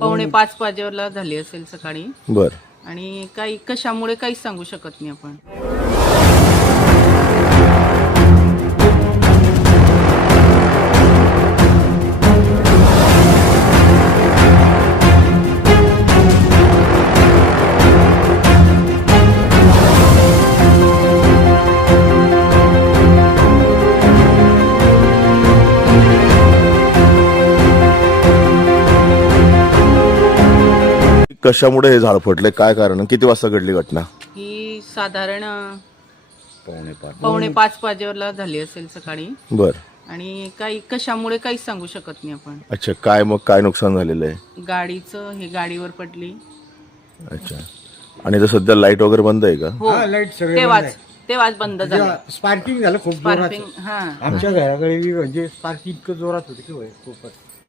5:45 वाजेला झाली असेल सकाळी. बर. आणि काही कशामुळे काहीच सांगू शकत नाही आपण. कशामुळे हे झाड फुटले, काय कारण, किती वाजता घडली घटना? ही साधारण 5:45 वाजेला झाली असेल सकाळी. बर. आणि काही कशामुळे काहीच सांगू शकत नाही आपण. अच्छा, काय मग काय नुकसान झालेलं आहे? गाडीचं हे गाडीवर पडली. अच्छा. आणि इथं सध्या लाईट वगैरे बंद आहे का? हो, लाईट सगळे तेव्हाच बंद झालं. स्पार्किंग झालं खूप जोरात. स्पार्किंग. हा. आमच्या घराकडे बी म्हणजे स्पार्किंग इतकं जोरात होतं की खूपच.